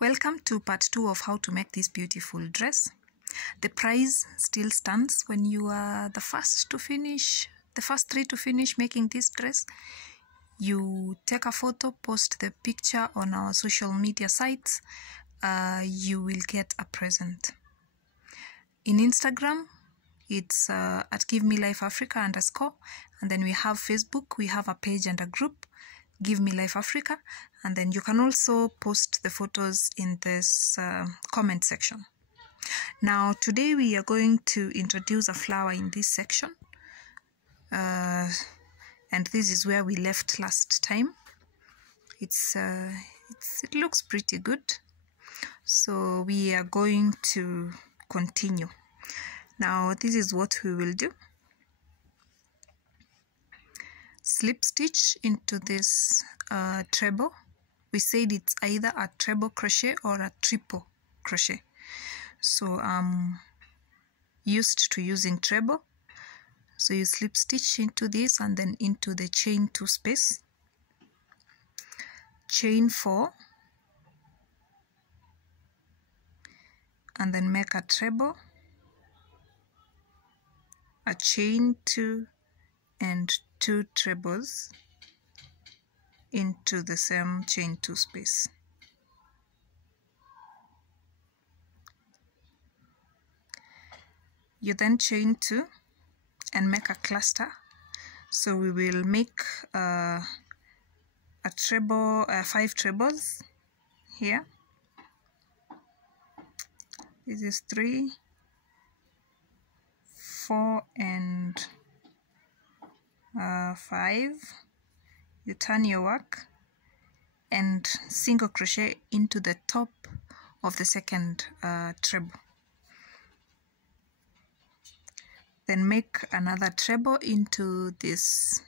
Welcome to part 2 of how to make this beautiful dress. The prize still stands when you are the first 3 to finish making this dress. You take a photo, post the picture on our social media sites, you will get a present. In Instagram, it's at Give Me Life Africa _ and then we have Facebook, we have a page and a group, Give Me Life Africa, and then you can also post the photos in this comment section. Now today we are going to introduce a flower in this section, and this is where we left last time. It looks pretty good, so we are going to continue. Now this is what we will do. Slip stitch into this treble. We said it's either a treble crochet or a triple crochet, so I'm used to using treble. So you slip stitch into this and then into the chain 2 space, chain 4, and then make a treble, a chain 2 and 2 trebles into the same chain 2 space. You then chain 2 and make a cluster. So we will make a treble, 5 trebles here. This is 3, 4, and 5. You turn your work and single crochet into the top of the second treble. Then make another treble into this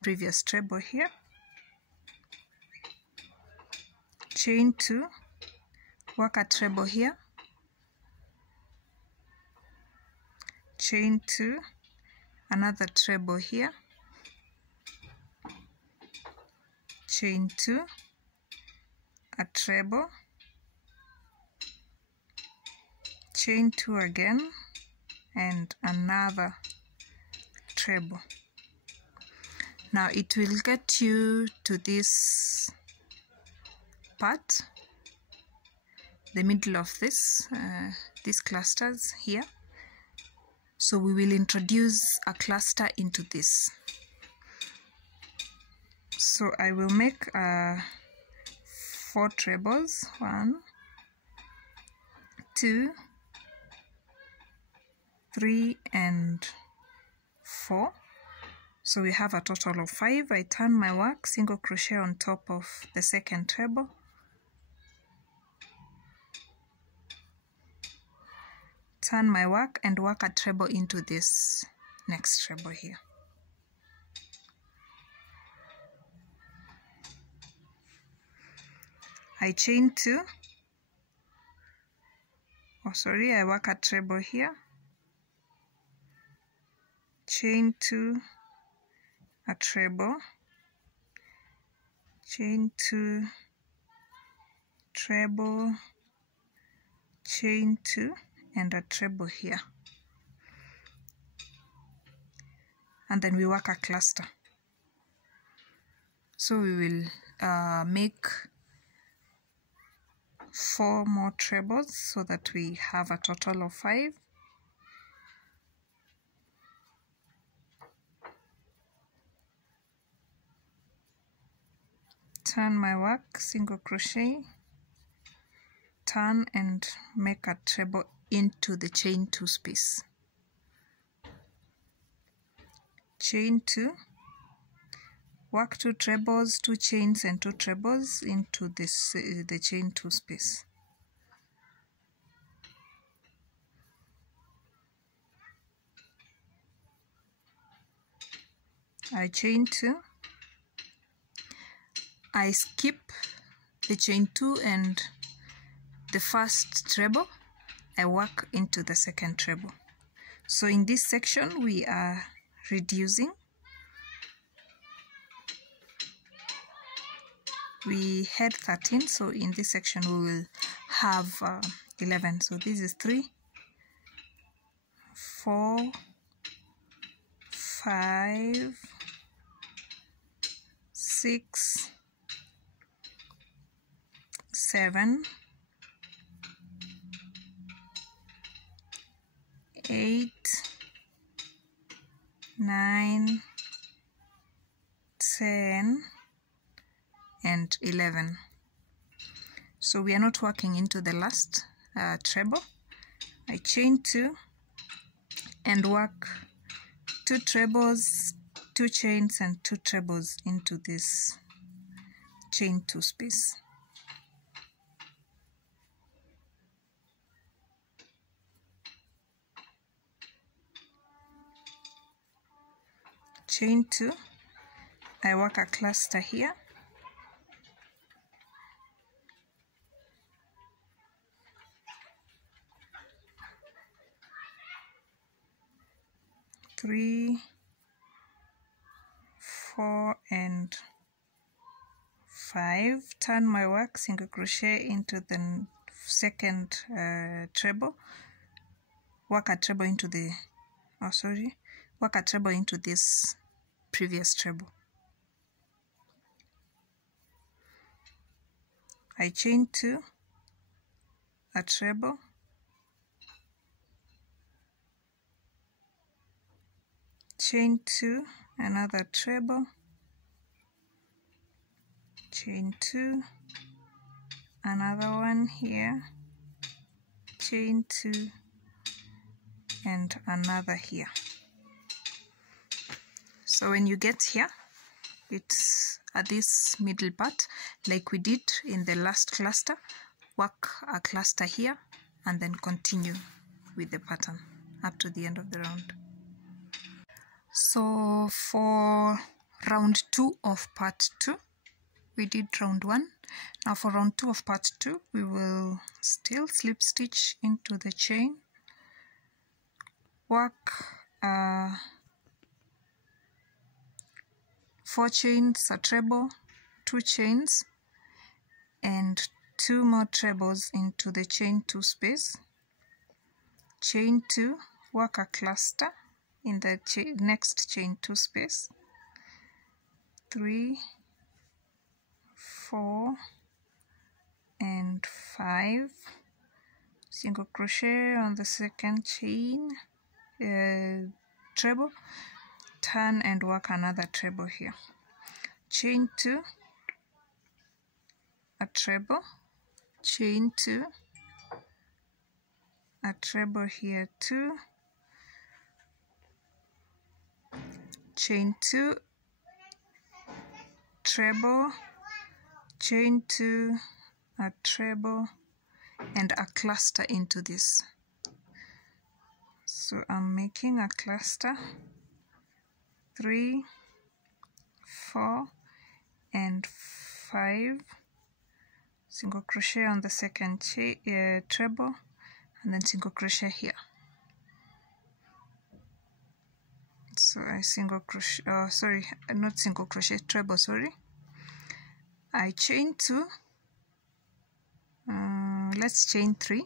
previous treble here. Chain 2, work a treble here. Chain 2, another treble here. Chain 2, a treble, chain 2 again, and another treble. Now it will get you to this part, the middle of this, these clusters here. So we will introduce a cluster into this. So I will make 4 trebles, 1, 2, 3, and 4. So we have a total of 5. I turn my work, single crochet on top of the second treble, turn my work and work a treble into this next treble here. I chain 2, I work a treble here, chain 2, a treble, chain 2, treble, chain 2, and a treble here, and then we work a cluster. So we will make 4 more trebles so that we have a total of 5. Turn my work, single crochet, turn and make a treble into the chain 2 space. Chain 2, work 2 trebles, 2 chains and 2 trebles into this the chain 2 space. I chain 2, I skip the chain 2 and the first treble, I work into the second treble. So in this section we are reducing. We had 13, so in this section we will have 11. So this is 3, 4, 5, 6, 7, 8, 9, 10, and 11. So we are not working into the last treble. I chain 2 and work 2 trebles, 2 chains and 2 trebles into this chain 2 space. Chain 2, I work a cluster here, three, 4 and 5. Turn my work, single crochet into the second treble, work a treble into the work a treble into this previous treble. I chain 2, a treble, chain 2, another treble, chain 2, another one here, chain 2, and another here. So when you get here, it's at this middle part, like we did in the last cluster, work a cluster here and then continue with the pattern up to the end of the round. So for round 2 of part 2, we did round 1. Now for round 2 of part 2, we will still slip stitch into the chain, work 4 chains, a treble, 2 chains, and 2 more trebles into the chain 2 space, chain 2, work a cluster in the next chain 2 space, 3, 4, and 5, single crochet on the second chain, treble, turn and work another treble here, chain 2, a treble, chain 2, a treble here 2, chain 2, treble, chain 2, a treble, and a cluster into this. So I'm making a cluster, 3, 4, and 5, single crochet on the second treble, and then single crochet here. So I single crochet, not single crochet, treble, I chain 2, let's chain 3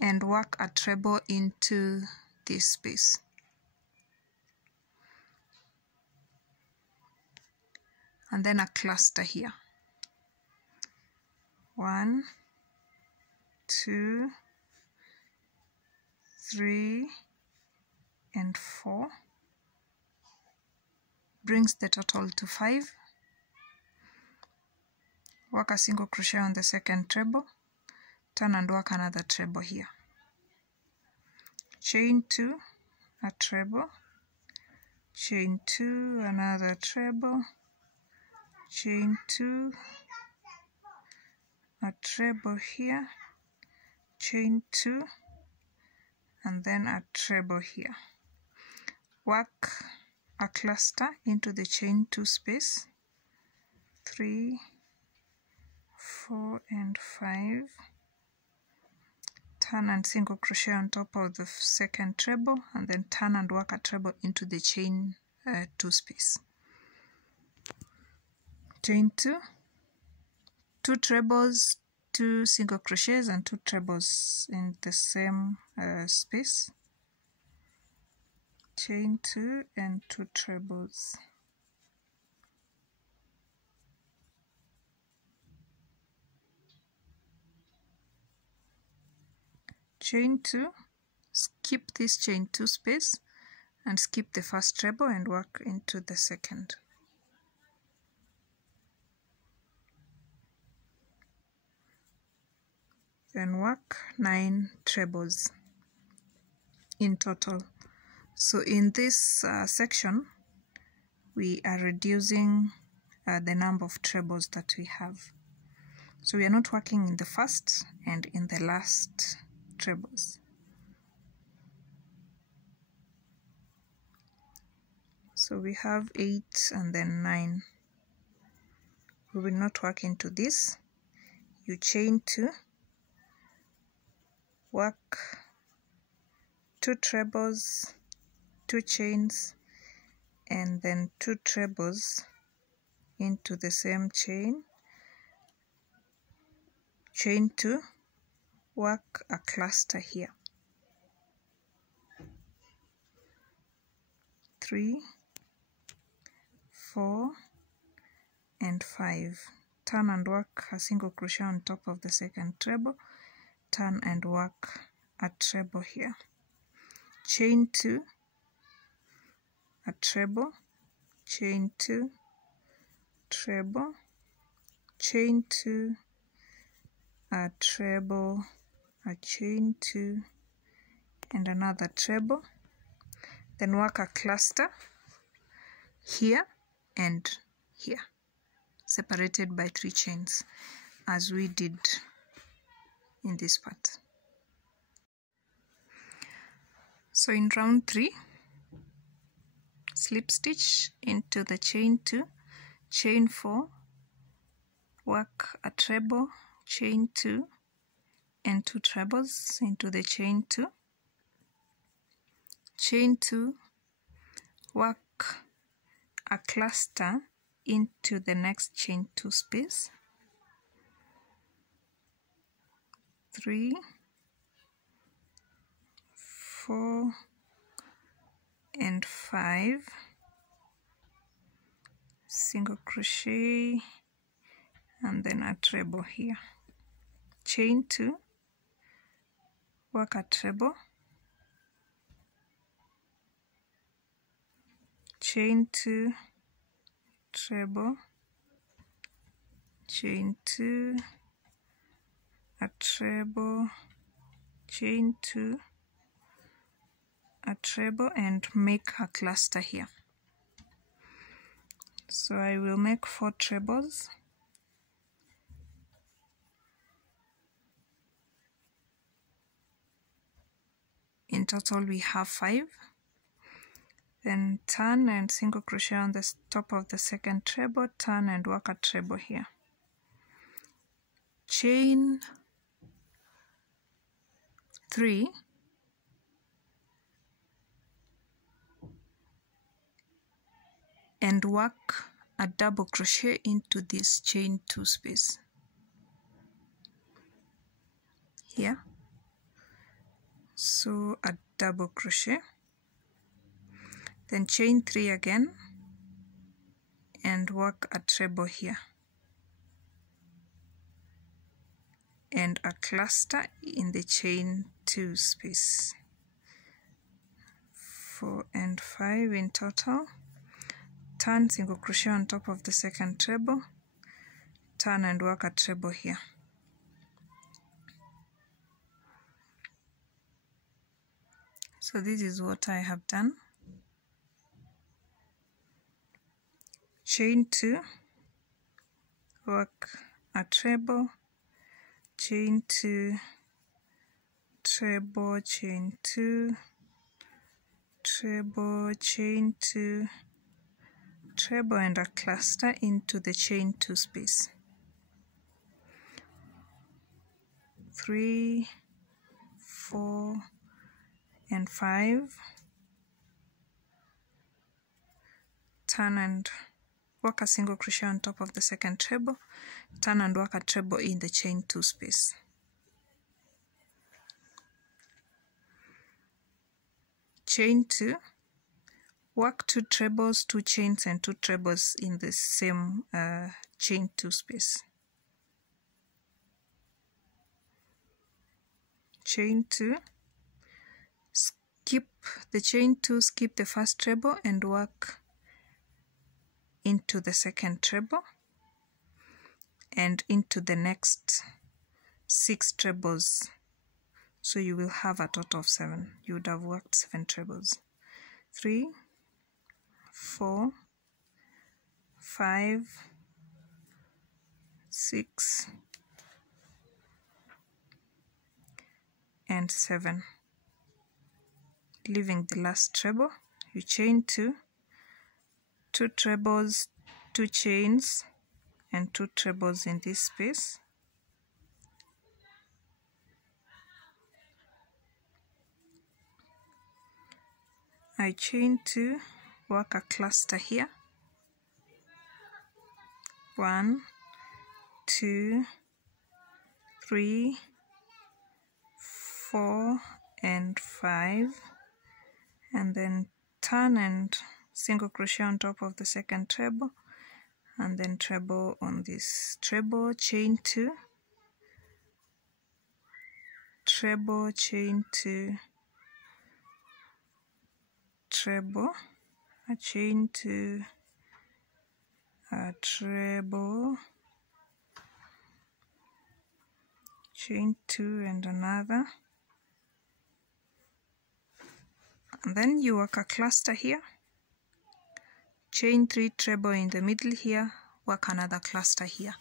and work a treble into this space. And then a cluster here. 1, 2, 3, and 4. Brings the total to 5. Work a single crochet on the second treble, turn and work another treble here. Chain 2, a treble, chain 2, another treble, chain 2, a treble here, chain 2, and then a treble here. Work a cluster into the chain 2 space, 3, 4, and 5. Turn and single crochet on top of the second treble, and then turn and work a treble into the chain 2 space. Chain 2, 2 trebles, 2 single crochets and 2 trebles in the same space. Chain 2 and 2 trebles. Chain 2, skip this chain 2 space and skip the first treble and work into the second. Then work 9 trebles in total. So in this section we are reducing the number of trebles that we have. So we are not working in the first and in the last trebles. So we have 8 and then 9. We will not work into this. You chain 2, work 2 trebles, 2 chains, and then 2 trebles into the same chain. Chain 2, work a cluster here. 3, 4, and 5. Turn and work a single crochet on top of the second treble. Turn and work a treble here. Chain 2, a treble, chain 2, treble, chain 2, a treble, a chain 2, and another treble. Then work a cluster here and here, separated by 3 chains, as we did in this part. So in round 3, slip stitch into the chain 2, chain 4, work a treble, chain 2, and 2 trebles into the chain 2, chain 2, work a cluster into the next chain 2 space, 3, 4, and 5, single crochet, and then a treble here. Chain 2, work a treble, chain 2, treble, chain 2, a treble, chain 2, a treble, and make a cluster here. So I will make 4 trebles. In total we have 5. Then turn and single crochet on the top of the second treble, turn and work a treble here. Chain 3, and work a double crochet into this chain 2 space here. So a double crochet, then chain 3 again and work a treble here and a cluster in the chain 2 space. 4 and 5 in total. Turn, single crochet on top of the second treble, turn and work a treble here. So this is what I have done. Chain 2, work a treble, chain 2, treble, chain 2, treble, chain 2, treble, and a cluster into the chain 2 space. 3, 4, and 5. Turn and work a single crochet on top of the second treble, turn and work a treble in the chain 2 space. Chain 2, work 2 trebles, 2 chains and 2 trebles in the same chain 2 space. Chain 2, skip the chain 2, skip the first treble and work into the second treble and into the next 6 trebles. So you will have a total of 7. You would have worked 7 trebles. 3, 4, 5, 6, and 7. Leaving the last treble, you chain 2, 2 trebles, 2 chains, and 2 trebles in this space. I chain 2, work a cluster here. 1, 2, 3, 4, and 5, and then turn and single crochet on top of the second treble, and then treble on this treble, chain 2, treble, chain 2, treble, a chain 2, a treble, chain 2 and another, and then you work a cluster here, chain 3, treble in the middle here, work another cluster here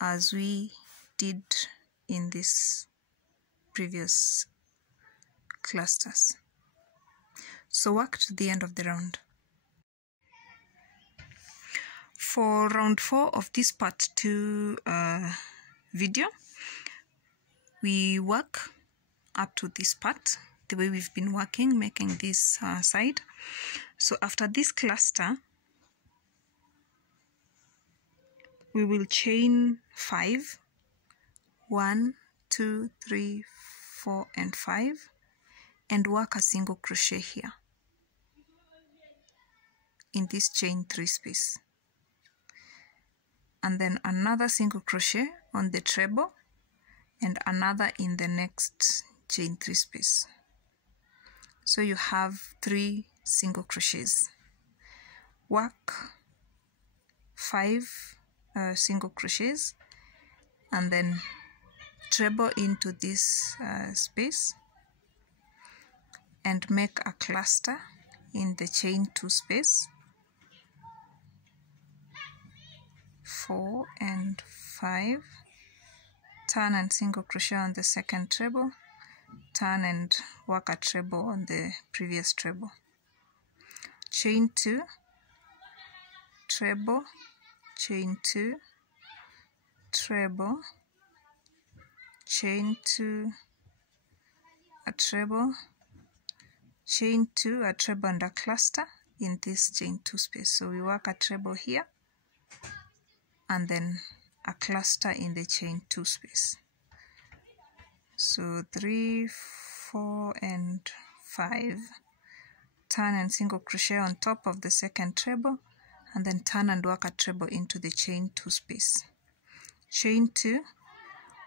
as we did in this previous clusters. So work to the end of the round. For round 4 of this part 2 video, we work up to this part the way we've been working, making this side. So after this cluster, we will chain 5, 1, 2, 3, 4, and 5, and work a single crochet here in this chain 3 space, and then another single crochet on the treble and another in the next chain 3 space. So you have 3 single crochets. Work 5 single crochets and then treble into this space and make a cluster in the chain 2 space, 4 and 5, turn and single crochet on the second treble, turn and work a treble on the previous treble, chain 2, treble, chain 2, treble, chain 2, a treble, chain 2, a treble and a cluster in this chain 2 space. So we work a treble here and then a cluster in the chain 2 space. So 3, 4, and 5. Turn and single crochet on top of the second treble and then turn and work a treble into the chain 2 space. Chain 2,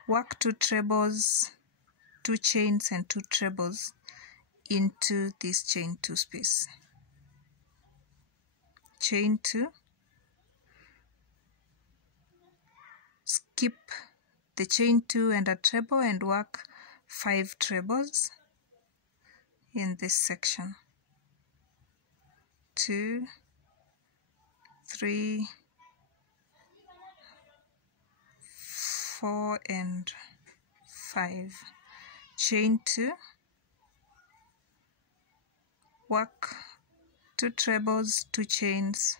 work 2 trebles, 2 chains and 2 trebles into this chain 2 space. Chain 2, skip the chain 2 and a treble and work 5 trebles in this section. 2, 3, 4, and 5. Chain 2, work 2 trebles, 2 chains,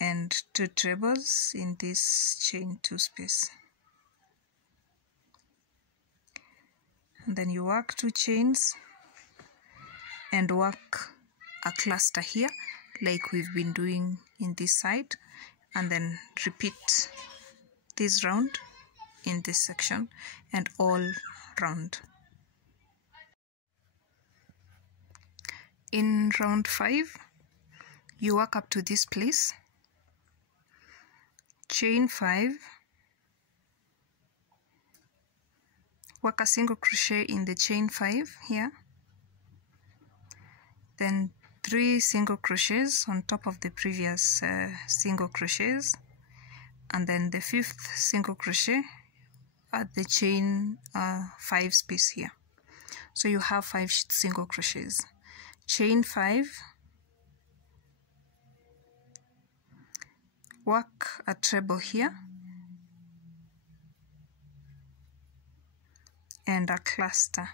and 2 trebles in this chain 2 space. And then you work 2 chains and work a cluster here like we've been doing in this side, and then repeat this round in this section and all round. In round 5, you work up to this place, chain 5, work a single crochet in the chain 5 here, then 3 single crochets on top of the previous single crochets, and then the 5th single crochet at the chain 5 space here. So you have 5 single crochets. Chain 5, work a treble here and a cluster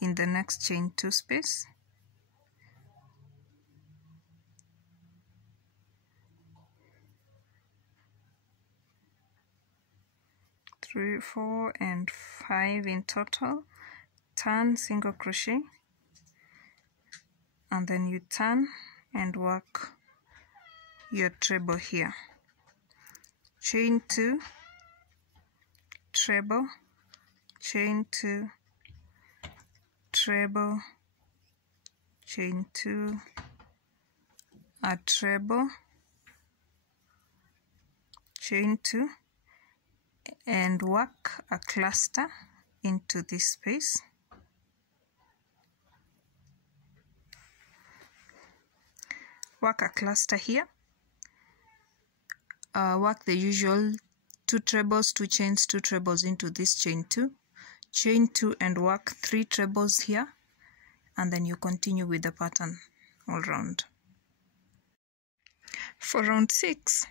in the next chain 2 space. Three, 4, and 5 in total. Turn single crochet, and then you turn and work your treble here. Chain 2, treble, chain 2, treble, chain 2, a treble, chain 2, and work a cluster into this space. Work a cluster here. Work the usual 2 trebles, 2 chains, 2 trebles into this chain 2. Chain 2 and work 3 trebles here, and then you continue with the pattern all round. For round 6,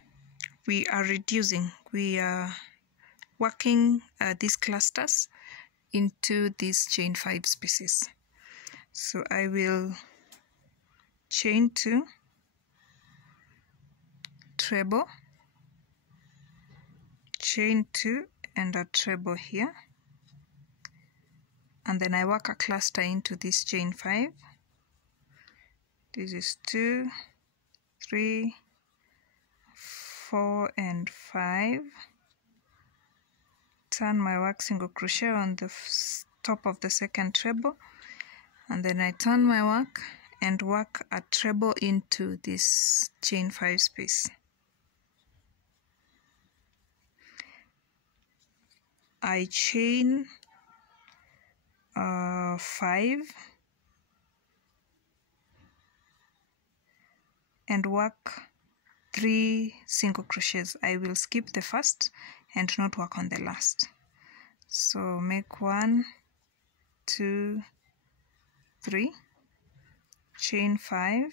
we are reducing. We are working these clusters into these chain 5 spaces. So I will chain 2, treble, chain 2 and a treble here, and then I work a cluster into this chain 5. This is 2, 3, 4, and 5. Turn my work single crochet on the top of the second treble, and then I turn my work and work a treble into this chain 5 space. I chain 5 and work 3 single crochets. I will skip the first and not work on the last. So make 1, 2, 3, chain 5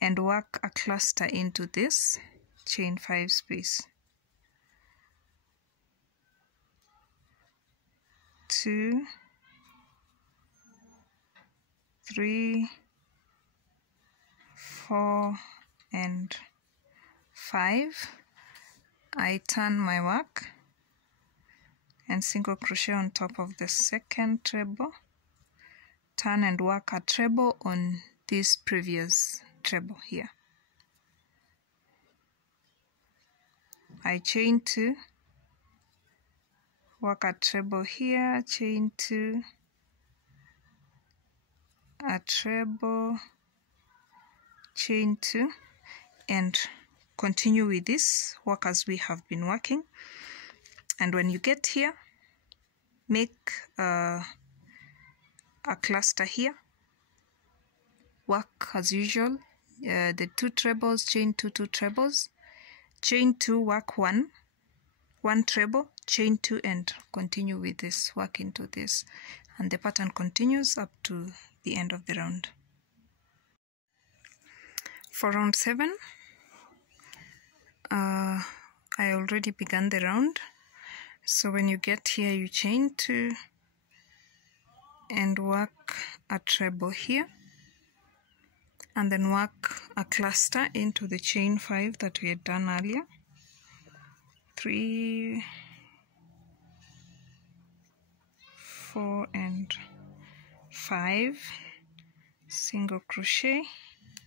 and work a cluster into this chain 5 space. 2, 3, 4, and 5. I turn my work and single crochet on top of the second treble, turn and work a treble on this previous treble here. I chain 2, work a treble here, chain 2, a treble, chain 2, and continue with this work as we have been working. And when you get here, make a cluster here, work as usual, the 2 trebles, chain 2, 2 trebles, chain 2, work 1 treble, chain 2, and continue with this, work into this, and the pattern continues up to the end of the round. For round 7, I already began the round, so when you get here you chain 2 and work a treble here, and then work a cluster into the chain 5 that we had done earlier. 3, 4, and 5, single crochet,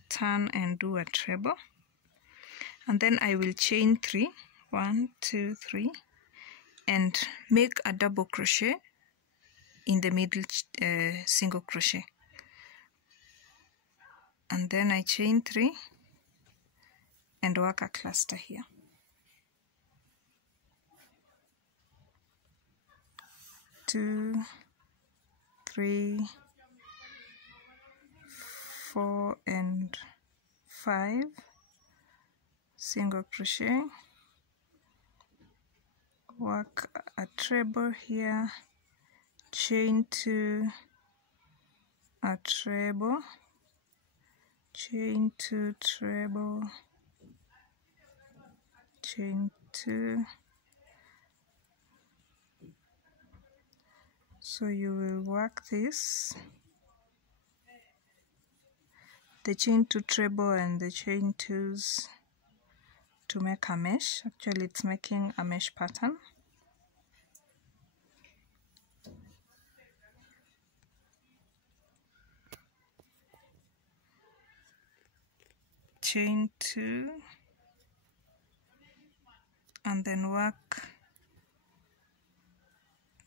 turn and do a treble, and then I will chain 3, 1, 2, 3, and make a double crochet in the middle single crochet, and then I chain 3 and work a cluster here. 2, 3, 4 and 5, single crochet, work a treble here, chain 2, a treble, chain 2, treble, chain 2. So you will work this, the chain 2 treble and the chain 2s to make a mesh. Actually it's making a mesh pattern. Chain 2 and then work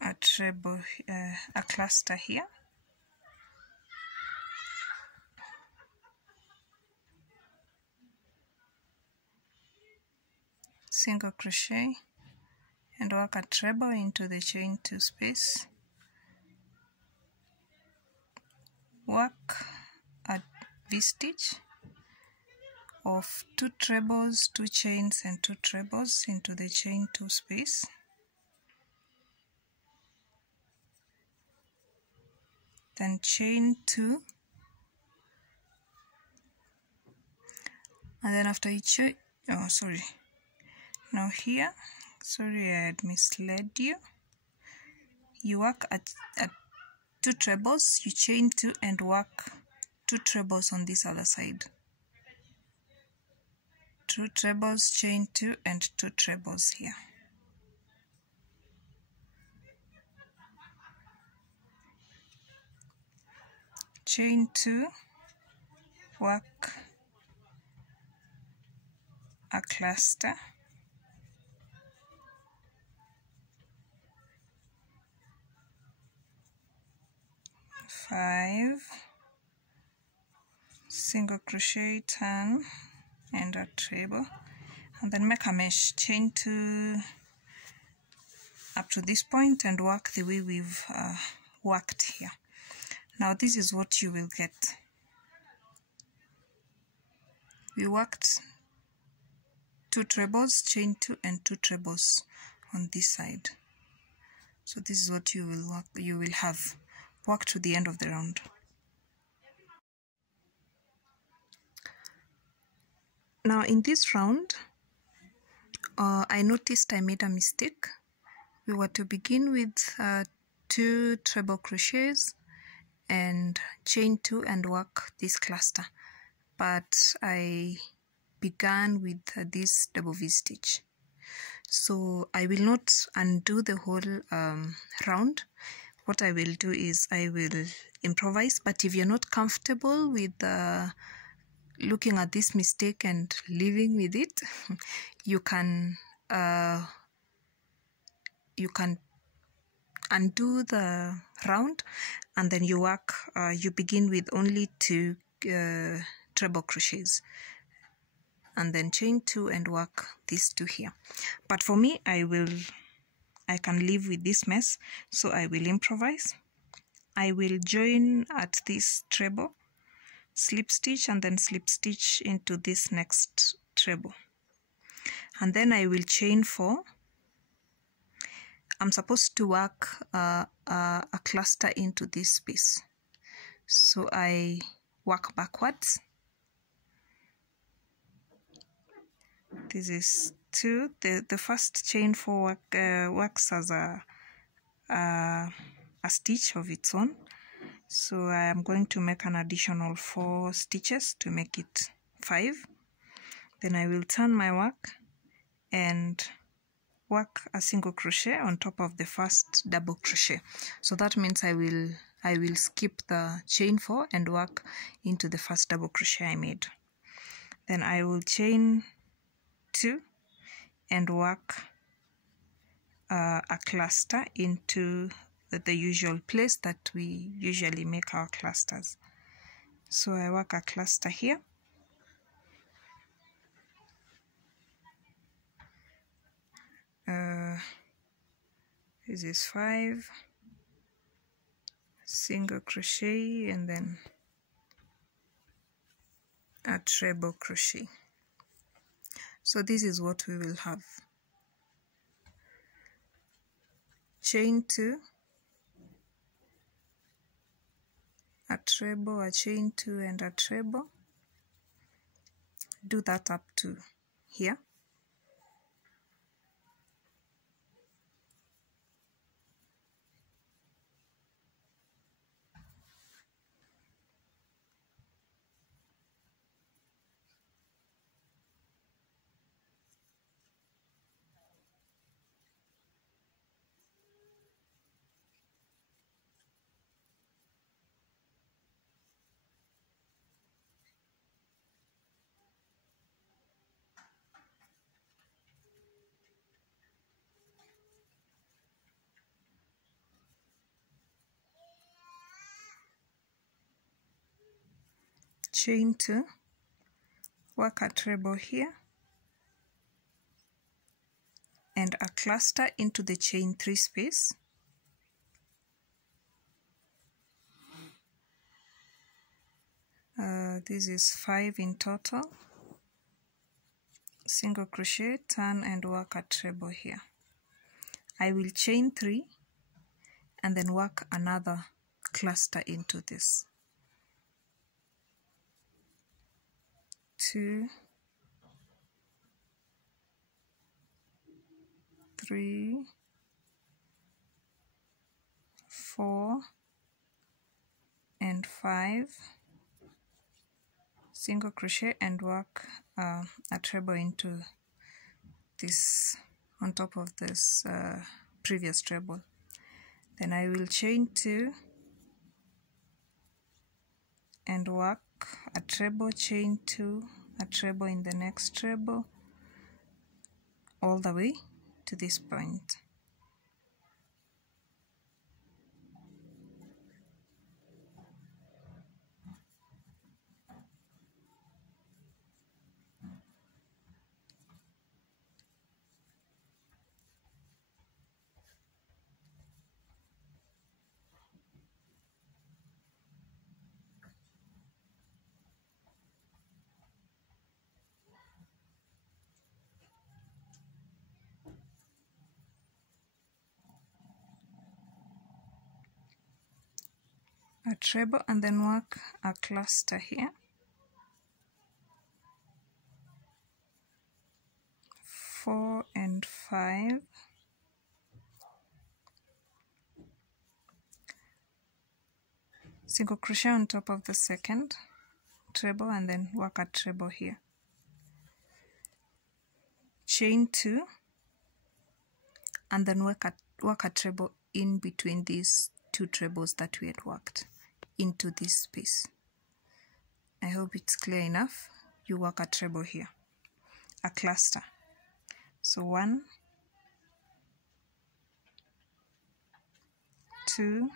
a treble, a cluster here, single crochet and work a treble into the chain 2 space, work a V-stitch of 2 trebles, 2 chains and 2 trebles into the chain 2 space, then chain 2, and then after each, oh sorry, now here, sorry I had misled you, you work at 2 trebles, you chain 2 and work 2 trebles on this other side, 2 trebles, chain 2 and 2 trebles here. Chain 2, work a cluster, five, single crochet, turn and a treble, and then make a mesh, chain 2 up to this point and work the way we've worked here. Now this is what you will get. We worked 2 trebles, chain 2 and 2 trebles on this side. So this is what you will have work to the end of the round. Now in this round, I noticed I made a mistake. We were to begin with 2 treble crochets and chain 2 and work this cluster, but I began with this double V-stitch. So I will not undo the whole round. What I will do is I will improvise, but if you're not comfortable with looking at this mistake and living with it, you can undo the round and then you work, you begin with only 2 treble crochets and then chain 2 and work these 2 here. But for me, I can live with this mess, so I will improvise. I will join at this treble, slip stitch and then slip stitch into this next treble, and then I will chain 4. I'm supposed to work a cluster into this space, so I work backwards. This is 2. The first chain 4 works as a stitch of its own, so I am going to make an additional 4 stitches to make it 5. Then I will turn my work and work a single crochet on top of the first double crochet. So that means I will I will skip the chain 4 and work into the first double crochet I made. Then I will chain 2 and work a cluster into the usual place that we usually make our clusters. So I work a cluster here, this is 5 single crochet and then a treble crochet. So this is what we will have: chain 2, a treble, a chain 2 and a treble. Do that up to here. Chain 2, work a treble here and a cluster into the chain 3 space. This is 5 in total. Single crochet, turn and work a treble here. I will chain 3 and then work another cluster into this. 2, 3, 4 and 5, single crochet and work a treble into this, on top of this previous treble. Then I will chain 2 and work a treble, chain 2, a treble in the next treble, all the way to this point. A treble and then work a cluster here. 4 and 5, single crochet on top of the second treble and then work a treble here. Chain 2 and then work a treble in between these 2 trebles that we had worked into this space. I hope it's clear enough. You work a treble here, a cluster. So 1, 2,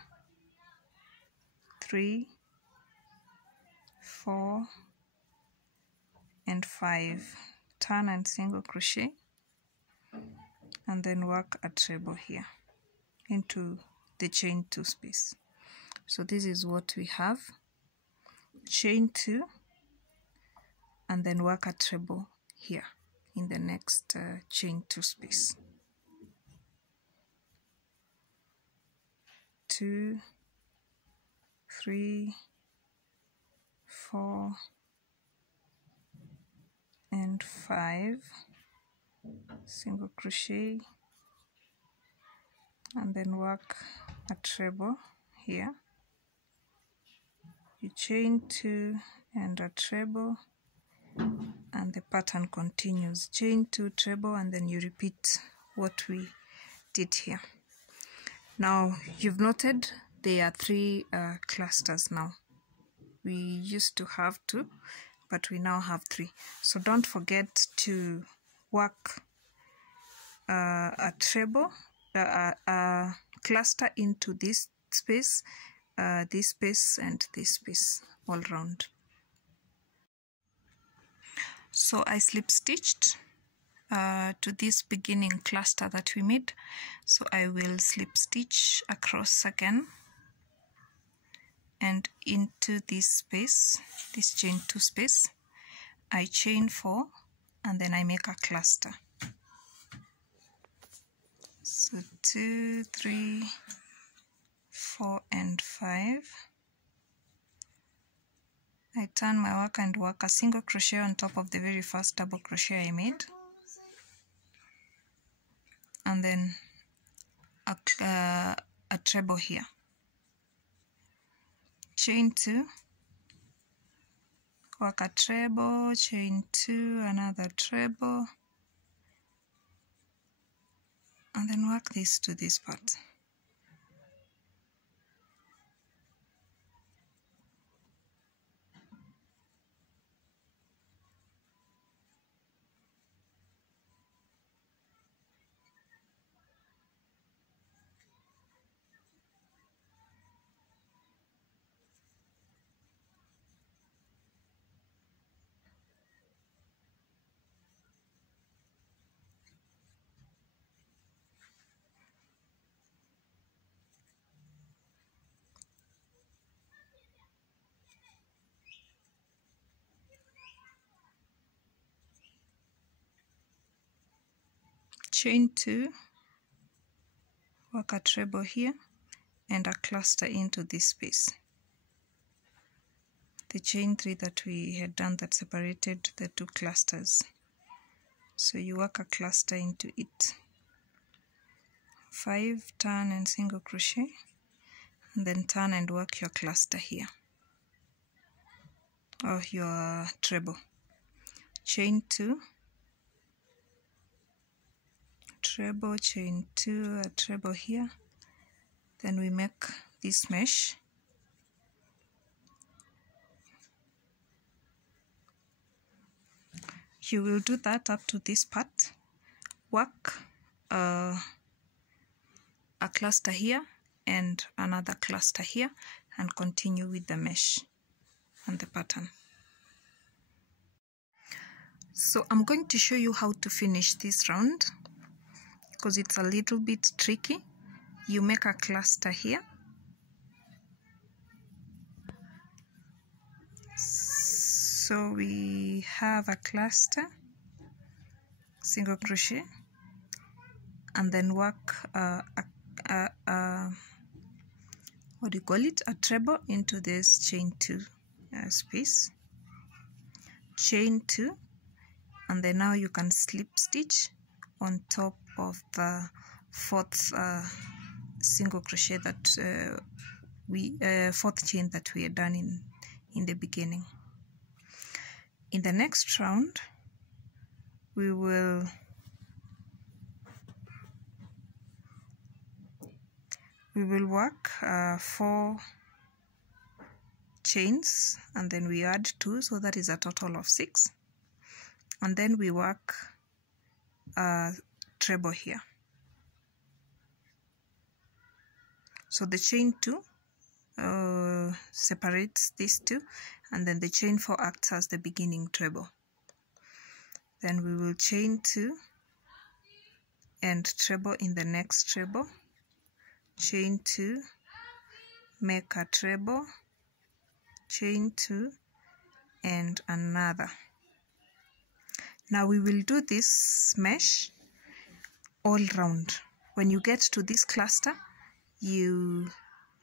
3, 4 and 5. Turn and single crochet and then work a treble here into the chain 2 space. So this is what we have: chain 2 and then work a treble here in the next chain 2 space. 2, 3, 4 and 5, single crochet and then work a treble here. You chain 2 and a treble and the pattern continues. Chain 2, treble, and then you repeat what we did here. Now you've noted there are 3 clusters now. We used to have 2, but we now have 3. So don't forget to work a treble, a cluster into this space, and this space all round. So I slip stitched to this beginning cluster that we made. So I will slip stitch across again and into this space, this chain 2 space, I chain 4 and then I make a cluster. So 2, 3, 4 and 5. I turn my work and work a single crochet on top of the very first double crochet I made, and then a treble here. Chain 2, work a treble, chain 2, another treble, and then work this to this part. Chain 2, work a treble here and a cluster into this space. The chain 3 that we had done that separated the 2 clusters. So you work a cluster into it. 5, turn and single crochet, and then turn and work your cluster here, or your treble. Chain 2, treble, chain 2, a treble here, then we make this mesh. You will do that up to this part. Work a cluster here and another cluster here, and continue with the mesh and the pattern. So I'm going to show you how to finish this round because it's a little bit tricky. You make a cluster here, so we have a cluster, single crochet, and then work what do you call it, a treble into this chain 2 space, chain 2, and then now you can slip stitch on top of the 4th single crochet that we 4th chain that we had done in the beginning. In the next round we will work 4 chains, and then we add 2, so that is a total of 6, and then we work a treble here. So the chain 2 separates these 2, and then the chain 4 acts as the beginning treble. Then we will chain 2 and treble in the next treble, chain 2, make a treble, chain 2 and another. Now we will do this mesh all round. When you get to this cluster, you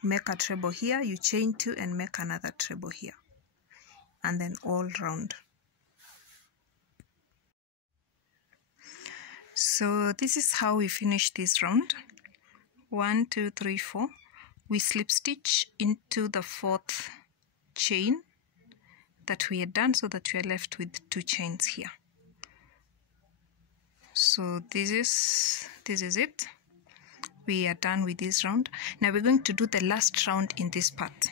make a treble here, you chain 2 and make another treble here, and then all round. So this is how we finish this round. 1, 2, 3, 4. We slip stitch into the 4th chain that we had done, so that we are left with 2 chains here. So this is it. we are done with this round. Now we're going to do the last round in this part,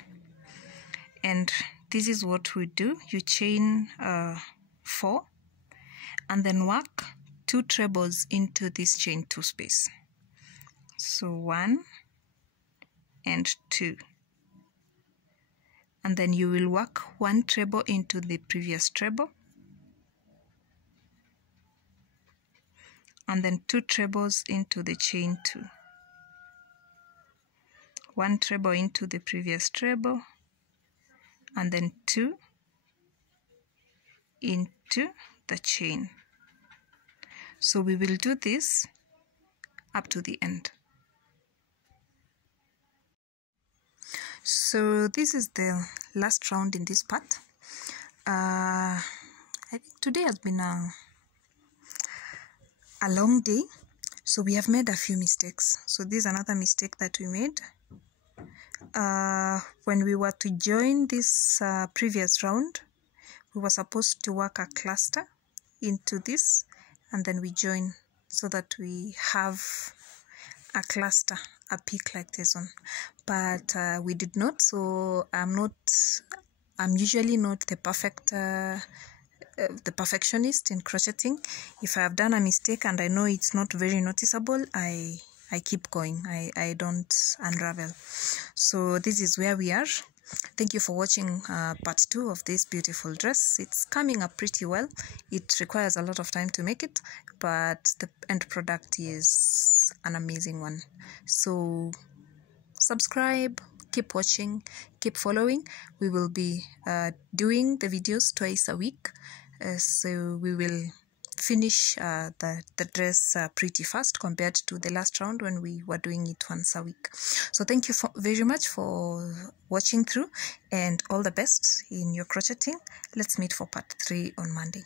and this is what we do. You chain 4 and then work 2 trebles into this chain 2 space. So 1 and 2, and then you will work 1 treble into the previous treble, and then 2 trebles into the chain 2, 1 treble into the previous treble, and then 2 into the chain. So we will do this up to the end. So this is the last round in this part. I think today has been a long day, so we have made a few mistakes. So this is another mistake that we made. When we were to join this previous round, we were supposed to work a cluster into this, and then we join so that we have a cluster, a peak like this one, but we did not. So I'm usually not the perfectionist in crocheting. If I have done a mistake and I know it's not very noticeable, I keep going. I don't unravel. So this is where we are. Thank you for watching part 2 of this beautiful dress. It's coming up pretty well. It requires a lot of time to make it, but the end product is an amazing one. So subscribe, keep watching, keep following. We will be doing the videos twice a week. So we will finish the dress pretty fast compared to the last round when we were doing it once a week. So thank you very much for watching through, and all the best in your crocheting. Let's meet for part 3 on Monday.